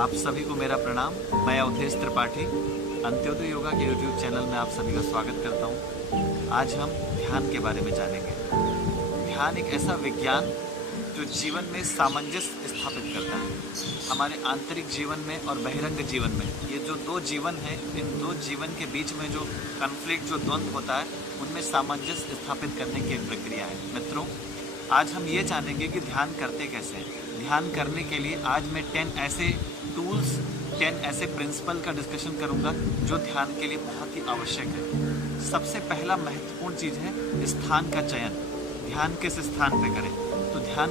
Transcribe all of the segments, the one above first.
आप सभी को मेरा प्रणाम। मैं अवधेश त्रिपाठी अंत्योदय योगा के यूट्यूब चैनल में आप सभी का स्वागत करता हूँ। आज हम ध्यान के बारे में जानेंगे। ध्यान एक ऐसा विज्ञान जो जीवन में सामंजस्य स्थापित करता है। हमारे आंतरिक जीवन में और बहिरंग जीवन में ये जो दो जीवन है, इन दो जीवन के बीच में जो कॉन्फ्लिक्ट, जो द्वंद्व होता है, उनमें सामंजस्य स्थापित करने की एक प्रक्रिया है। मित्रों, आज हम ये जानेंगे कि ध्यान करते कैसे हैं। ध्यान करने के लिए आज मैं 10 ऐसे टूल्स, 10 ऐसे प्रिंसिपल का डिस्कशन करूंगा जो ध्यान के लिए बहुत ही आवश्यक है। सबसे पहला महत्वपूर्ण चीज़ है स्थान का चयन। ध्यान किस स्थान पे करें? तो ध्यान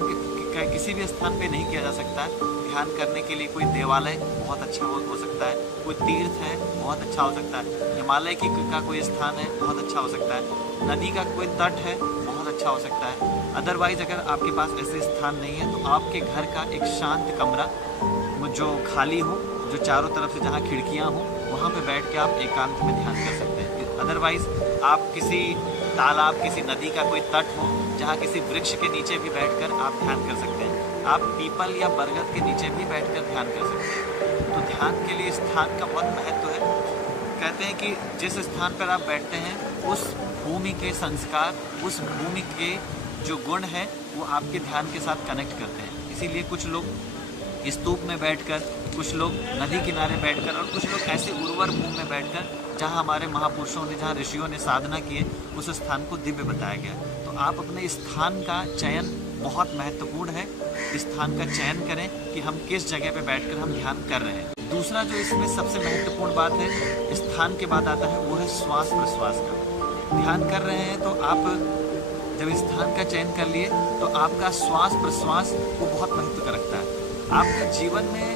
किसी भी स्थान पे नहीं किया जा सकता है। ध्यान करने के लिए कोई देवालय बहुत अच्छा हो सकता है, कोई तीर्थ है बहुत अच्छा हो सकता है, हिमालय का कोई स्थान है बहुत अच्छा हो सकता है, नदी का कोई तट है बहुत अच्छा हो सकता है। अदरवाइज अगर आपके पास ऐसे स्थान नहीं है तो आपके घर का एक शांत कमरा जो खाली हो, जो चारों तरफ से जहाँ खिड़कियाँ हो, वहाँ पे बैठ के आप एकांत में ध्यान कर सकते हैं। अदरवाइज आप किसी तालाब, किसी नदी का कोई तट हो जहाँ किसी वृक्ष के नीचे भी बैठकर आप ध्यान कर सकते हैं। आप पीपल या बरगद के नीचे भी बैठकर ध्यान कर सकते हैं। तो ध्यान के लिए स्थान का बहुत महत्व है। कहते हैं कि जिस स्थान पर आप बैठते हैं उस भूमि के संस्कार, उस भूमि के जो गुण हैं वो आपके ध्यान के साथ कनेक्ट करते हैं। इसीलिए कुछ लोग स्तूप में बैठकर, कुछ लोग नदी किनारे बैठकर और कुछ लोग ऐसे उर्वर भूमि में बैठकर जहाँ हमारे महापुरुषों ने, जहाँ ऋषियों ने साधना की है, उस स्थान को दिव्य बताया गया। तो आप अपने स्थान का चयन बहुत महत्वपूर्ण है। स्थान का चयन करें कि हम किस जगह पे बैठकर हम ध्यान कर रहे हैं। दूसरा जो इसमें सबसे महत्वपूर्ण बात है स्थान के बाद आता है वो है श्वास प्रश्वास का। ध्यान कर रहे हैं तो आप जब स्थान का चयन कर लिए तो आपका श्वास प्रश्वास वो बहुत महत्व रखता है। आपके जीवन में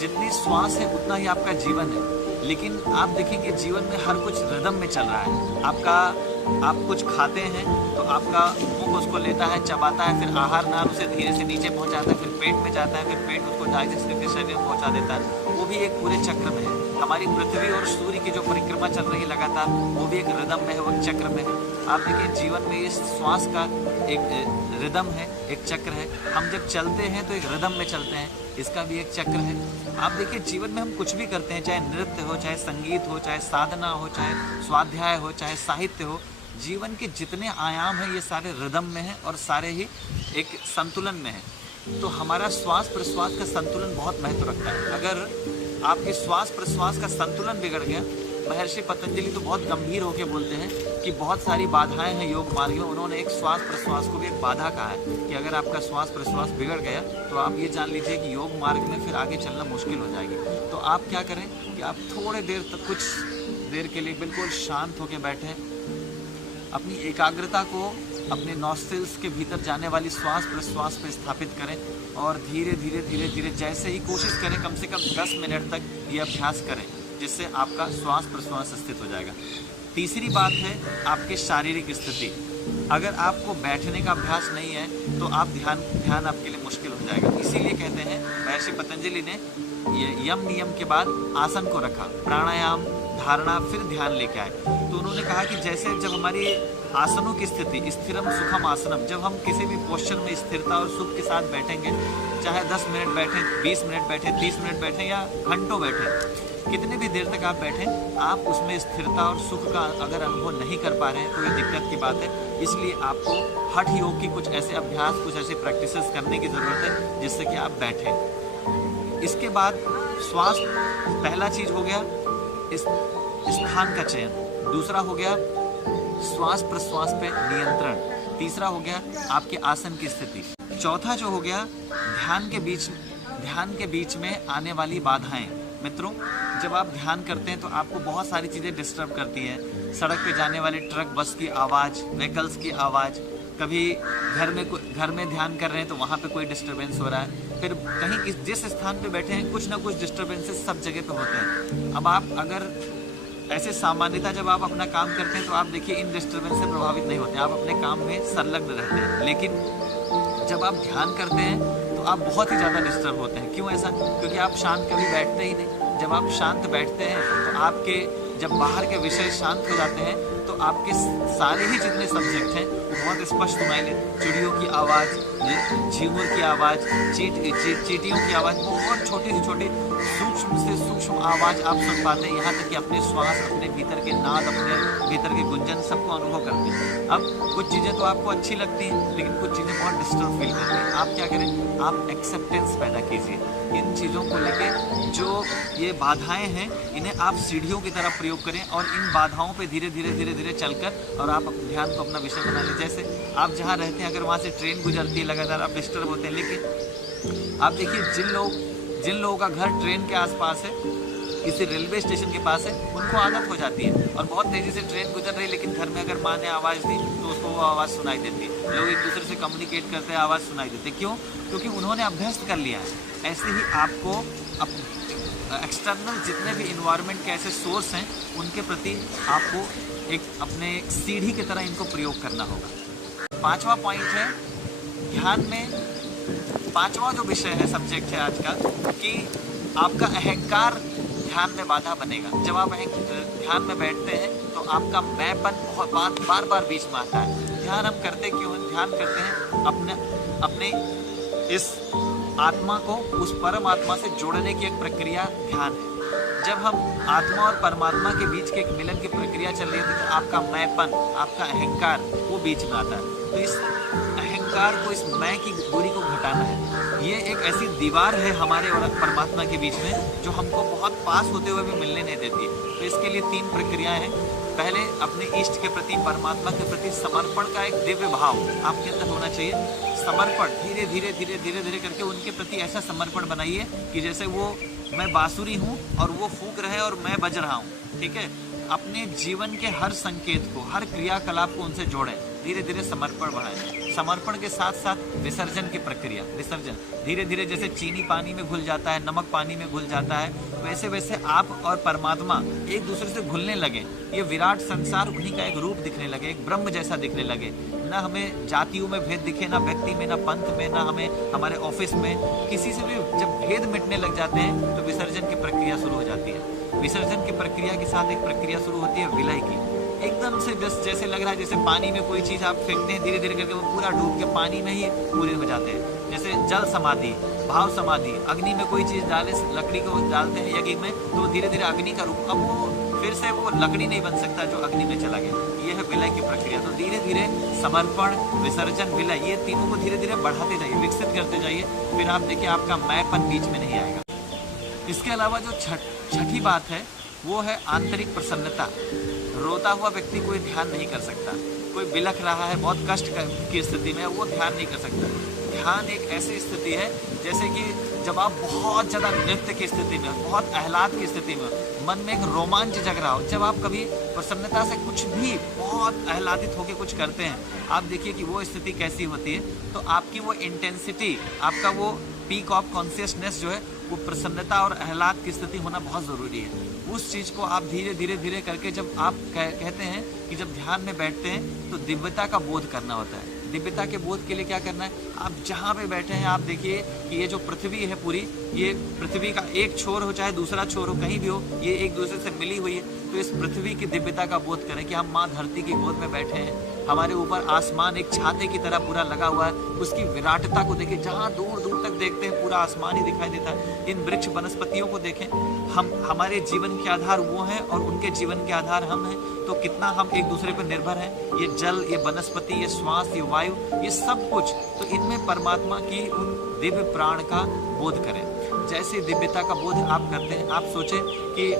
जितनी श्वास है उतना ही आपका जीवन है। लेकिन आप देखेंगे जीवन में हर कुछ रिदम में चल रहा है। आप कुछ खाते हैं तो आपका मुंह उसको लेता है, चबाता है, फिर आहार नाल उसे धीरे से नीचे पहुंचाता है, फिर पेट में जाता है, फिर पेट उसको डाइजेस्ट करके शरीर में पहुंचा देता है। वो भी एक पूरे चक्र में है। हमारी पृथ्वी और सूर्य की जो परिक्रमा चल रही है लगातार, वो भी एक रिदम में है, वो एक चक्र में है। आप देखिए जीवन में इस श्वास का एक रिदम है, एक चक्र है। हम जब चलते हैं तो एक रिदम में चलते हैं, इसका भी एक चक्र है। आप देखिए जीवन में हम कुछ भी करते हैं, चाहे नृत्य हो, चाहे संगीत हो, चाहे साधना हो, चाहे स्वाध्याय हो, चाहे साहित्य हो, जीवन के जितने आयाम हैं ये सारे रिदम में हैं और सारे ही एक संतुलन में हैं। तो हमारा श्वास प्रश्वास का संतुलन बहुत महत्व रखता है। अगर आपके श्वास प्रश्वास का संतुलन बिगड़ गया, महर्षि पतंजलि तो बहुत गंभीर होकर बोलते हैं कि बहुत सारी बाधाएं हैं योग मार्ग में। उन्होंने एक श्वास प्रश्वास को भी एक बाधा कहा है कि अगर आपका श्वास प्रश्वास बिगड़ गया तो आप ये जान लीजिए कि योग मार्ग में फिर आगे चलना मुश्किल हो जाएगी। तो आप क्या करें कि आप थोड़े देर तक, कुछ देर के लिए बिल्कुल शांत होकर बैठें, अपनी एकाग्रता को अपने नॉस्ट्रिल्स के भीतर जाने वाली श्वास प्रश्वास पर स्थापित करें और धीरे धीरे धीरे धीरे जैसे ही कोशिश करें कम से कम 10 मिनट तक ये अभ्यास करें, जिससे आपका श्वास प्रश्वास स्थित हो जाएगा। तीसरी बात है आपके शारीरिक स्थिति। अगर आपको बैठने का अभ्यास नहीं है तो आप ध्यान आपके लिए मुश्किल हो जाएगा। इसीलिए कहते हैं महर्षि पतंजलि ने ये यम नियम के बाद आसन को रखा, प्राणायाम, धारणा, फिर ध्यान लेके आए। तो उन्होंने कहा कि जैसे जब हमारी आसनों की स्थिति, स्थिरम सुखम आसनम, जब हम किसी भी पोस्चर में स्थिरता और सुख के साथ बैठेंगे, चाहे 10 मिनट बैठें, 20 मिनट बैठें, 30 मिनट बैठें या घंटों बैठें, कितनी भी देर तक आप बैठें, आप उसमें स्थिरता और सुख का अगर अनुभव नहीं कर पा रहे हैं तो ये दिक्कत की बात है। इसलिए आपको हठ योग की कुछ ऐसे अभ्यास, कुछ ऐसे प्रैक्टिसेस करने की ज़रूरत है जिससे कि आप बैठें। इसके बाद श्वास, पहला चीज़ हो गया इस स्थान का चयन, दूसरा हो गया श्वास प्रश्वास पे नियंत्रण, तीसरा हो गया आपके आसन की स्थिति, चौथा जो हो गया ध्यान के बीच में आने वाली बाधाएं। मित्रों, जब आप ध्यान करते हैं तो आपको बहुत सारी चीज़ें डिस्टर्ब करती हैं। सड़क पे जाने वाले ट्रक, बस की आवाज़, व्हीकल्स की आवाज़, कभी घर में ध्यान कर रहे हैं तो वहाँ पे कोई डिस्टर्बेंस हो रहा है, फिर कहीं जिस स्थान पे बैठे हैं कुछ ना कुछ डिस्टर्बेंसेस सब जगह पे होते हैं। अब आप अगर ऐसे सामान्यतः जब आप अपना काम करते हैं तो आप देखिए इन डिस्टर्बेंस से प्रभावित नहीं होते हैं, आप अपने काम में संलग्न रहते हैं। लेकिन जब आप ध्यान करते हैं तो आप बहुत ही ज़्यादा डिस्टर्ब होते हैं। क्यों ऐसा? क्योंकि आप शांत कभी बैठते ही नहीं। जब आप शांत बैठते हैं तो आपके जब बाहर के विषय शांत हो जाते हैं तो आपके सारे ही जितने सब्जेक्ट हैं वो बहुत स्पष्ट सुनाई देते। चिड़ियों की आवाज़, झींगुर की आवाज़, चींटियों की आवाज़, बहुत छोटी से छोटी सूक्ष्म से सूक्ष्म आवाज़ आप सुन पाते हैं। यहाँ तक कि अपने श्वास, अपने भीतर के नाद, अपने भीतर के गुंजन सबको अनुभव करते हैं। अब कुछ चीज़ें तो आपको अच्छी लगती हैं, लेकिन कुछ चीज़ें बहुत डिस्टर्ब फील करती हैं। आप क्या करें, आप एक्सेप्टेंस पैदा कीजिए इन चीज़ों को लेके। जो ये बाधाएं हैं इन्हें आप सीढ़ियों की तरह प्रयोग करें और इन बाधाओं पे धीरे धीरे चलकर और आप ध्यान को अपना विषय बना लें। जैसे आप जहाँ रहते हैं, अगर वहाँ से ट्रेन गुजरती है लगातार, आप डिस्टर्ब होते हैं। लेकिन आप देखिए, जिन लोगों का घर ट्रेन के आसपास है, किसी रेलवे स्टेशन के पास है, उनको आदत हो जाती है और बहुत तेज़ी से ट्रेन गुजर रही है, लेकिन घर में अगर माँ ने आवाज़ दी तो उसको वो आवाज़ सुनाई देती है। लोग एक दूसरे से कम्युनिकेट करते हैं, आवाज़ सुनाई देती है। क्यों? क्योंकि उन्होंने अभ्यस्त कर लिया है। ऐसे ही आपको एक्सटर्नल जितने भी इन्वायरमेंट के ऐसे सोर्स हैं, उनके प्रति आपको एक अपने सीढ़ी की तरह इनको प्रयोग करना होगा। 5वां पॉइंट है ध्यान में, 5वां जो विषय है, सब्जेक्ट है आज का, कि आपका अहंकार ध्यान में बाधा बनेगा। जब आप ध्यान में बैठते हैं तो आपका मैंपन बहुत बार बीच में आता है। ध्यान हम करते क्यों हैं? ध्यान करते हैं अपने इस आत्मा को उस परम आत्मा से जोड़ने की एक प्रक्रिया ध्यान है। जब हम आत्मा और परमात्मा के बीच के एक मिलन की प्रक्रिया चल रही है तो आपका मैंपन, आपका अहंकार वो बीच में आता है। तो इस अहंकार को, इस मैं की दूरी को घटाना है। ये एक ऐसी दीवार है हमारे और परमात्मा के बीच में जो हमको बहुत पास होते हुए भी मिलने नहीं देती है। तो इसके लिए 3 प्रक्रियाएं हैं। पहले अपने इष्ट के प्रति, परमात्मा के प्रति समर्पण का एक दिव्य भाव आपके अंदर होना चाहिए। समर्पण धीरे धीरे करके उनके प्रति ऐसा समर्पण बनाइए कि जैसे वो मैं बांसुरी हूँ और वो फूंक रहे और मैं बज रहा हूँ। ठीक है? अपने जीवन के हर संकेत को, हर क्रियाकलाप को उनसे जोड़ें। धीरे धीरे समर्पण बढ़ाएं। समर्पण के साथ साथ विसर्जन की प्रक्रिया, विसर्जन धीरे धीरे, जैसे चीनी पानी में घुल जाता है, नमक पानी में घुल जाता है, वैसे वैसे आप और परमात्मा एक दूसरे से घुलने लगे। ये विराट संसार उन्हीं का एक रूप दिखने लगे, एक ब्रह्म जैसा दिखने लगे। ना हमें जातियों में भेद दिखे, ना व्यक्ति में, ना पंथ में, ना हमें हमारे ऑफिस में, किसी से भी जब भेद मिटने लग जाते हैं तो विसर्जन की प्रक्रिया शुरू हो जाती है। विसर्जन की प्रक्रिया के साथ एक प्रक्रिया शुरू होती है विलय की। एकदम से जैसे लग रहा है जैसे पानी में कोई चीज़ आप फेंकते हैं, धीरे धीरे करके वो पूरा डूब के पानी में ही पूरे हो जाते हैं। जैसे जल समाधि, भाव समाधि, अग्नि में कोई चीज़ डाले, लकड़ी को डालते हैं यज्ञ में, तो धीरे धीरे अग्नि का रूप, अब वो फिर से वो लकड़ी नहीं बन सकता जो अग्नि में चला गया। ये है विलय की प्रक्रिया। तो धीरे धीरे समर्पण, विसर्जन, विलय, ये तीनों को धीरे धीरे बढ़ाते जाइए, विकसित करते जाइए। फिर आप देखिए आपका मैंपन बीच में नहीं आएगा। इसके अलावा जो छठी बात है वो है आंतरिक प्रसन्नता। रोता हुआ व्यक्ति कोई ध्यान नहीं कर सकता। कोई बिलख रहा है, बहुत कष्ट की स्थिति में, वो ध्यान नहीं कर सकता। ध्यान एक ऐसी स्थिति है जैसे कि जब आप बहुत ज़्यादा नृत्य की स्थिति में, बहुत आह्लाद की स्थिति में, मन में एक रोमांच जग रहा हो। जब आप कभी प्रसन्नता से कुछ भी बहुत आह्लादित होकर कुछ करते हैं, आप देखिए कि वो स्थिति कैसी होती है। तो आपकी वो इंटेंसिटी, आपका वो पीक ऑफ कॉन्शियसनेस जो है, वो प्रसन्नता और आह्लाद की स्थिति होना बहुत ज़रूरी है। उस चीज़ को आप धीरे धीरे करके, जब आप कहते हैं कि जब ध्यान में बैठते हैं तो दिव्यता का बोध करना होता है। दिव्यता के बोध के लिए क्या करना है? आप जहाँ पे बैठे हैं, आप देखिए कि ये जो पृथ्वी है पूरी, ये पृथ्वी का एक छोर हो चाहे दूसरा छोर हो, कहीं भी हो, ये एक दूसरे से मिली हुई है। तो इस पृथ्वी की दिव्यता का बोध करें कि हम माँ धरती की गोद में बैठे हैं। हमारे ऊपर आसमान एक छाते की तरह पूरा लगा हुआ है। उसकी विराटता को देखें, जहाँ दूर दूर तक देखते हैं पूरा आसमान ही दिखाई देता है। इन वृक्ष वनस्पतियों को देखें। हमारे जीवन के आधार वो हैं और उनके जीवन के आधार हम हैं। तो कितना हम एक दूसरे पर निर्भर हैं। ये जल, ये वनस्पति, ये श्वास, ये वायु, ये सब कुछ, तो इनमें परमात्मा की उन दिव्य प्राण का बोध करें। जैसे दिव्यता का बोध आप करते हैं, आप सोचें कि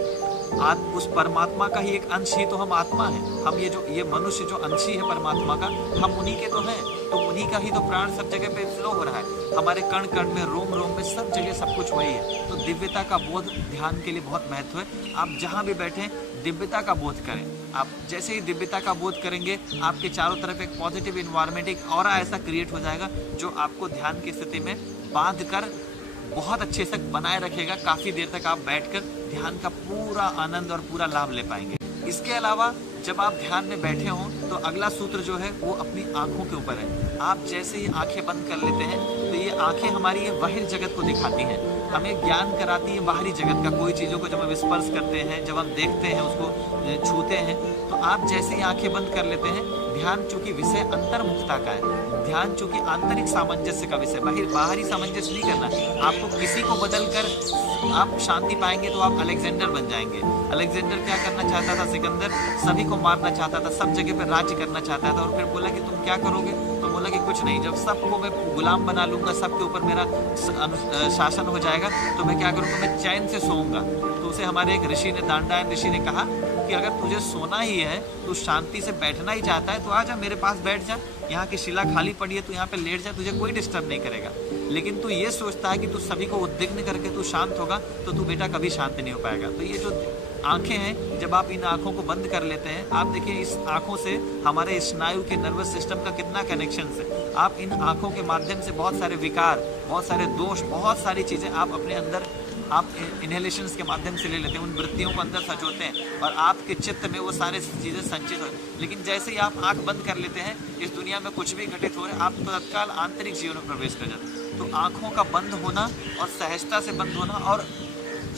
उस परमात्मा का ही एक अंश ही तो हम आत्मा है। हम ये मनुष्य जो अंशी है परमात्मा का, हम उन्हीं के तो हैं। तो उन्हीं का ही तो प्राण सब जगह पे फ्लो हो रहा है। हमारे कण कण में, रोम रोम में, सब जगह सब कुछ वही है। तो दिव्यता का बोध ध्यान के लिए बहुत महत्व है। आप जहाँ भी बैठें दिव्यता का बोध करें। आप जैसे ही दिव्यता का बोध करेंगे, आपके चारों तरफ एक पॉजिटिव इन्वायरमेंट, एक ऑरा ऐसा क्रिएट हो जाएगा जो आपको ध्यान की स्थिति में बांध कर बहुत अच्छे से बनाए रखेगा। काफ़ी देर तक आप बैठकर ध्यान का पूरा आनंद और पूरा लाभ ले पाएंगे। इसके अलावा जब आप ध्यान में बैठे हों तो अगला सूत्र जो है वो अपनी आंखों के ऊपर है। आप जैसे ही आंखें बंद कर लेते हैं तो ये आंखें हमारी ये बाहर जगत को दिखाती हैं। हमें ज्ञान कराती है बाहरी जगत का। कोई चीज़ों को जब हम स्पर्श करते हैं, जब हम देखते हैं, उसको छूते हैं, तो आप जैसे ही आंखें बंद कर लेते हैं, ध्यान चूंकि विषय अंतर्मुखता का है, ध्यान चूंकि आंतरिक सामंजस्य का विषय, बाहरी सामंजस्य नहीं करना। आपको किसी को बदलकर आप शांति पाएंगे तो आप अलेक्जेंडर बन जाएंगे। अलेक्जेंडर क्या करना चाहता था? सिकंदर सभी को मारना चाहता था, सब जगह पर राज्य करना चाहता था, और फिर बोला कि तुम क्या करोगे? तो बोला कि कुछ नहीं, जब सबको मैं गुलाम बना लूंगा, सबके ऊपर मेरा शासन हो जाएगा, तो मैं क्या करूँगा? मैं चैन से सोऊंगा। तो उसे हमारे एक ऋषि ने, दांडायन ऋषि ने कहा कि अगर तुझे सोना ही है, तू शांति से बैठना ही चाहता है, तो आजा मेरे पास बैठ जा, यहाँ की शिला खाली पड़ी है, तू यहाँ पे लेट जा, तुझे कोई डिस्टर्ब नहीं करेगा। लेकिन तू ये सोचता है कि तू सभी को उद्विग्न करके तू शांत होगा, तो तू बेटा कभी शांत नहीं हो पाएगा। तो ये जो आंखें हैं, जब आप इन आंखों को बंद कर लेते हैं, आप देखिए इस आंखों से हमारे स्नायु के नर्वस सिस्टम का कितना कनेक्शन है। आप इन आंखों के माध्यम से बहुत सारे विकार, बहुत सारे दोष, बहुत सारी चीज़ें आप अपने अंदर आप इनहेलेशंस के माध्यम से ले लेते हैं, उन वृत्तियों को अंदर सजोते हैं, और आपके चित्त में वो सारे चीज़ें संचित हो। लेकिन जैसे ही आप आंख बंद कर लेते हैं, इस दुनिया में कुछ भी घटित हो रहा है, आप तत्काल आंतरिक जीवन में प्रवेश कर जाते हैं। तो आँखों का बंद होना और सहजता से बंद होना और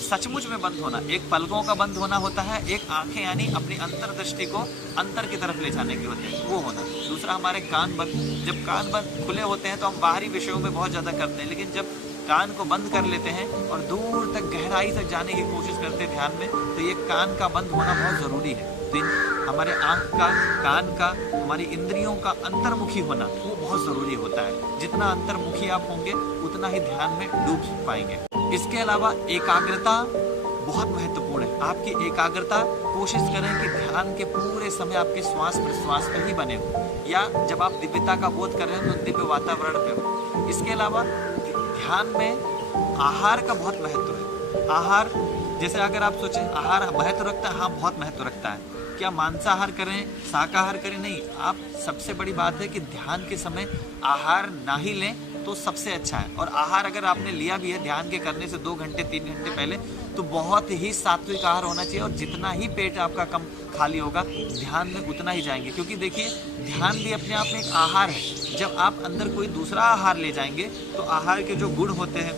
सचमुच में बंद होना, एक पलकों का बंद होना होता है, एक आंखें यानी अपनी अंतर्दृष्टि को अंतर की तरफ ले जाने की होती है, वो होना। दूसरा हमारे कान बंद, जब कान बंद खुले होते हैं तो हम बाहरी विषयों में बहुत ज़्यादा करते हैं, लेकिन जब कान को बंद कर लेते हैं और दूर तक गहराई तक जाने की कोशिश करते हैं ध्यान में, तो ये कान का बंद होना बहुत ज़रूरी है। तो हमारे आँख का, कान का, हमारी इंद्रियों का अंतर्मुखी होना वो बहुत ज़रूरी होता है। जितना अंतर्मुखी आप होंगे उतना ही ध्यान में डूब पाएंगे। इसके अलावा एकाग्रता बहुत महत्वपूर्ण है। आपकी एकाग्रता, कोशिश करें कि ध्यान के पूरे समय आपके श्वास प्रश्वास पर ही बने हो, या जब आप दिव्यता का बोध कर रहे हो तो दिव्य वातावरण पे हो। इसके अलावा ध्यान में आहार का बहुत महत्व है। आहार, जैसे अगर आप सोचें आहार महत्व रखता है, हाँ बहुत महत्व रखता है। क्या मांसाहार करें, शाकाहार करें? नहीं। आप सबसे बड़ी बात है कि ध्यान के समय आहार ना ही लें तो सबसे अच्छा है। और आहार अगर आपने लिया भी है ध्यान के करने से 2 घंटे 3 घंटे पहले, तो बहुत ही सात्विक आहार होना चाहिए, और जितना ही पेट आपका कम खाली होगा धान में उतना ही जाएंगे। क्योंकि देखिए ध्यान भी अपने आप में एक आहार है। जब आप अंदर कोई दूसरा आहार ले जाएंगे तो आहार के जो गुण होते हैं,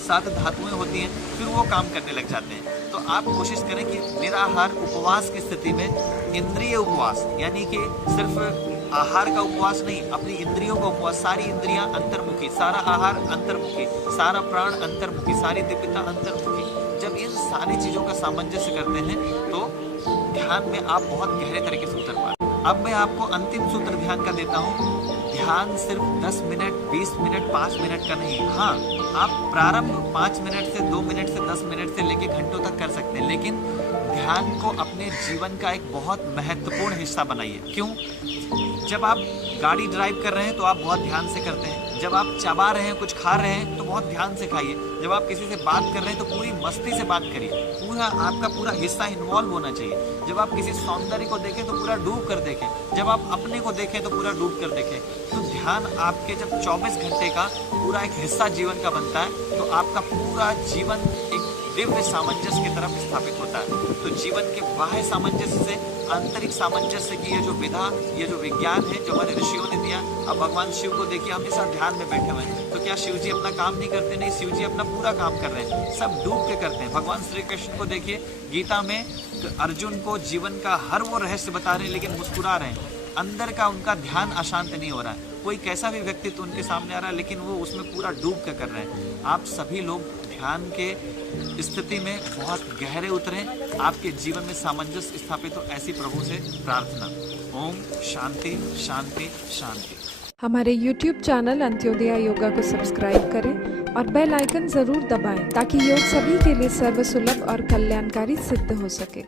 7 धातुएं होती हैं, फिर वो काम करने लग जाते हैं। तो आप कोशिश करें कि निराहार उपवास की स्थिति में, इंद्रिय उपवास यानी कि सिर्फ आहार का उपवास नहीं, अपनी इंद्रियों का उपवास, सारी इंद्रियां अंतर्मुखी, सारा आहार अंतर्मुखी, सारा प्राण अंतर्मुखी, सारी दिव्यता अंतर्मुखी। जब इन सारी चीज़ों का सामंजस्य करते हैं तो ध्यान में आप बहुत गहरे तरीके से उतर पाते हैं। अब मैं आपको अंतिम सूत्र ध्यान का देता हूँ। ध्यान सिर्फ 10 मिनट, 20 मिनट, 5 मिनट का नहीं। हाँ, आप प्रारंभ 5 मिनट से, 2 मिनट से, 10 मिनट से लेके घंटों तक कर सकते हैं, लेकिन ध्यान को अपने जीवन का एक बहुत महत्वपूर्ण हिस्सा बनाइए। क्यों? जब आप गाड़ी ड्राइव कर रहे हैं तो आप बहुत ध्यान से करते हैं। जब आप चबा रहे हैं, कुछ खा रहे हैं, तो बहुत ध्यान से खाइए। जब आप किसी से बात कर रहे हैं तो पूरी मस्ती से बात करिए, पूरा आपका पूरा हिस्सा इन्वॉल्व होना चाहिए। जब आप किसी सौंदर्य को देखें तो पूरा डूब कर देखें, जब आप अपने को देखें तो पूरा डूब कर देखें। तो ध्यान आपके जब 24 घंटे का पूरा एक हिस्सा जीवन का बनता है, तो आपका पूरा जीवन एक दिव्य सामंजस्य की तरफ स्थापित होता है। तो जीवन के बाह्य सामंजस्य से आंतरिक सामंजस्य की ये जो विधा, ये जो विज्ञान है जो हमारे ऋषियों ने दिया। अब भगवान शिव को देखिए, हमेशा ध्यान में बैठे हुए हैं, तो क्या शिव जी अपना काम नहीं करते? नहीं, शिव जी अपना पूरा काम कर रहे हैं, सब डूब के करते हैं। भगवान श्री कृष्ण को देखिए, गीता में अर्जुन को जीवन का हर वो रहस्य बता रहे हैं, लेकिन मुस्कुरा रहे हैं। अंदर का उनका ध्यान अशांत नहीं हो रहा है। कोई कैसा भी व्यक्तित्व उनके सामने आ रहा है, लेकिन वो उसमें पूरा डूब के कर रहे हैं। आप सभी लोग ध्यान के स्थिति में बहुत गहरे उतरें, आपके जीवन में सामंजस्य स्थापित हो, ऐसी प्रभु से प्रार्थना। ओम शांति शांति शांति। हमारे YouTube चैनल अंत्योदय योगा को सब्सक्राइब करें और बेल आइकन जरूर दबाएं, ताकि योग सभी के लिए सर्वसुलभ और कल्याणकारी सिद्ध हो सके।